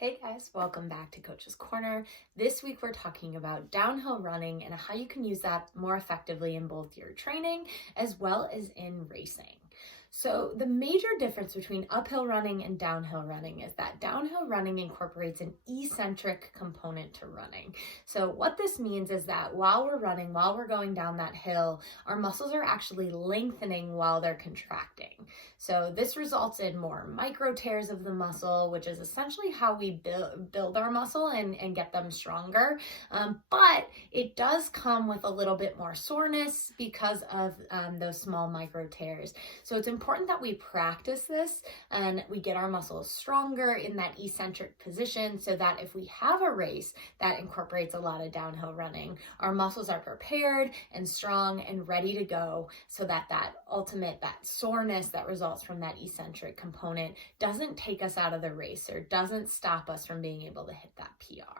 Hey guys, welcome back to Coach's Corner. This week we're talking about downhill running and how you can use that more effectively in both your training as well as in racing. So the major difference between uphill running and downhill running is that downhill running incorporates an eccentric component to running. So what this means is that while we're running, while we're going down that hill, our muscles are actually lengthening while they're contracting. So this results in more micro tears of the muscle, which is essentially how we build our muscle and get them stronger. But it does come with a little bit more soreness because of those small micro tears. So it's important that we practice this and we get our muscles stronger in that eccentric position so that if we have a race that incorporates a lot of downhill running, our muscles are prepared and strong and ready to go so that that soreness that results from that eccentric component doesn't take us out of the race or doesn't stop us from being able to hit that PR.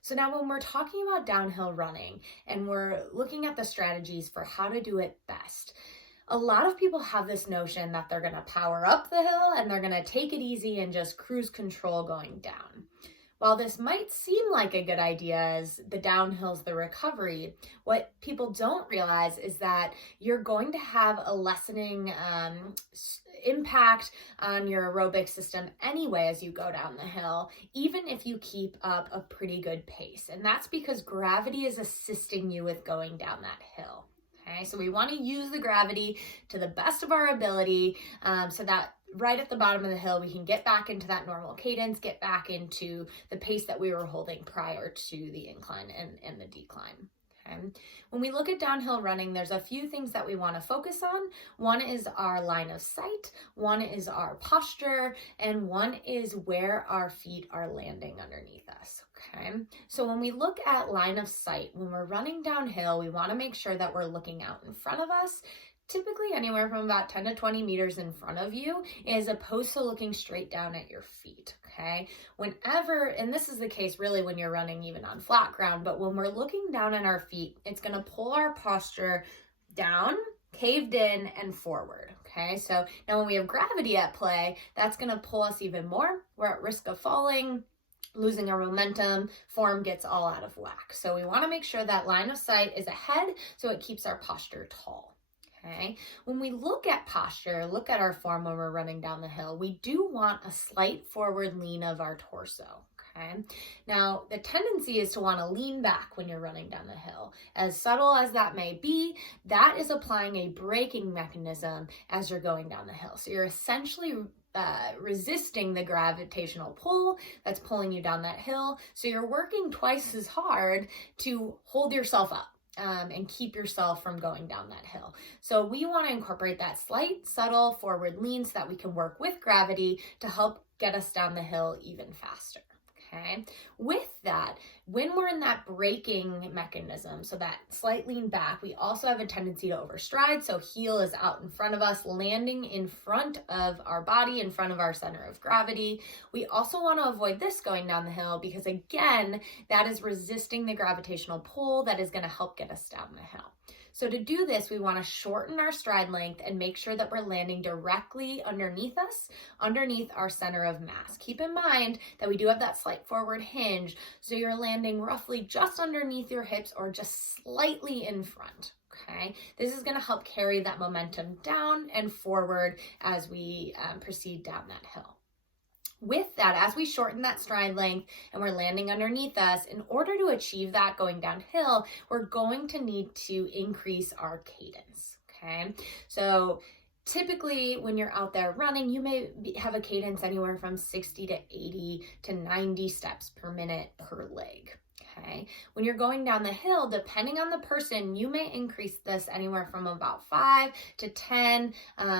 So now when we're talking about downhill running and we're looking at the strategies for how to do it best, a lot of people have this notion that they're going to power up the hill and they're going to take it easy and just cruise control going down. While this might seem like a good idea as the downhill's the recovery, what people don't realize is that you're going to have a lessening impact on your aerobic system anyway as you go down the hill, even if you keep up a pretty good pace. And that's because gravity is assisting you with going down that hill. Okay, so we want to use the gravity to the best of our ability so that right at the bottom of the hill, we can get back into that normal cadence, get back into the pace that we were holding prior to the incline and the decline. Okay. When we look at downhill running, there's a few things that we want to focus on. One is our line of sight, one is our posture, and one is where our feet are landing underneath us. Okay, so when we look at line of sight, when we're running downhill, we want to make sure that we're looking out in front of us, typically anywhere from about 10 to 20 meters in front of you, as opposed to looking straight down at your feet. Okay, whenever, and this is the case really when you're running even on flat ground, but when we're looking down at our feet, it's going to pull our posture down, caved in, and forward. Okay, so now when we have gravity at play, that's going to pull us even more. We're at risk of falling, losing our momentum, form gets all out of whack. So we want to make sure that line of sight is ahead so it keeps our posture tall. Okay, when we look at posture, look at our form when we're running down the hill, we do want a slight forward lean of our torso. Okay, now the tendency is to want to lean back when you're running down the hill. As subtle as that may be, that is applying a braking mechanism as you're going down the hill. So you're essentially resisting the gravitational pull that's pulling you down that hill. So you're working twice as hard to hold yourself up and keep yourself from going down that hill. So we want to incorporate that slight, subtle forward lean so that we can work with gravity to help get us down the hill even faster. Okay, with that, when we're in that braking mechanism, so that slight lean back, we also have a tendency to overstride. So heel is out in front of us, landing in front of our body, in front of our center of gravity. We also want to avoid this going down the hill because, again, that is resisting the gravitational pull that is going to help get us down the hill. So to do this, we want to shorten our stride length and make sure that we're landing directly underneath us, underneath our center of mass. Keep in mind that we do have that slight forward hinge, so you're landing roughly just underneath your hips or just slightly in front. Okay, this is going to help carry that momentum down and forward as we proceed down that hill. With that, as we shorten that stride length and we're landing underneath us, in order to achieve that going downhill, we're going to need to increase our cadence. Okay, so typically when you're out there running, you may have a cadence anywhere from 60 to 80 to 90 steps per minute per leg. Okay, when you're going down the hill, depending on the person, you may increase this anywhere from about 5 to 10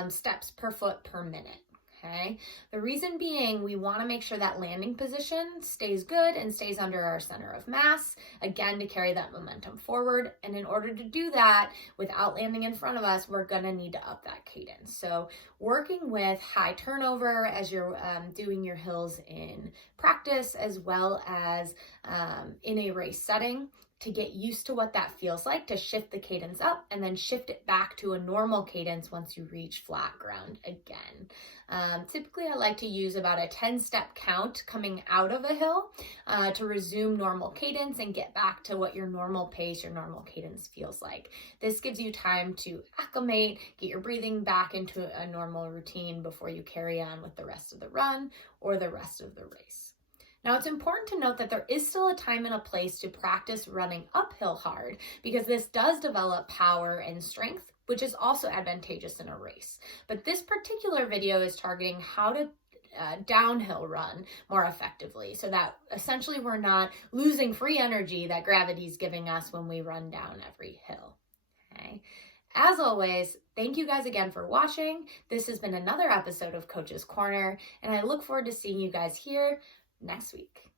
steps per foot per minute. Okay, the reason being we want to make sure that landing position stays good and stays under our center of mass, again, to carry that momentum forward. And in order to do that without landing in front of us, we're going to need to up that cadence. So working with high turnover as you're doing your hills in practice, as well as in a race setting, to get used to what that feels like, to shift the cadence up and then shift it back to a normal cadence once you reach flat ground again. Typically, I like to use about a 10-step count coming out of a hill to resume normal cadence and get back to what your normal pace, your normal cadence feels like. This gives you time to acclimate, get your breathing back into a normal routine before you carry on with the rest of the run or the rest of the race. Now, it's important to note that there is still a time and a place to practice running uphill hard, because this does develop power and strength, which is also advantageous in a race. But this particular video is targeting how to downhill run more effectively, so that essentially we're not losing free energy that gravity is giving us when we run down every hill. Okay. As always, thank you guys again for watching. This has been another episode of Coach's Corner, and I look forward to seeing you guys here next week.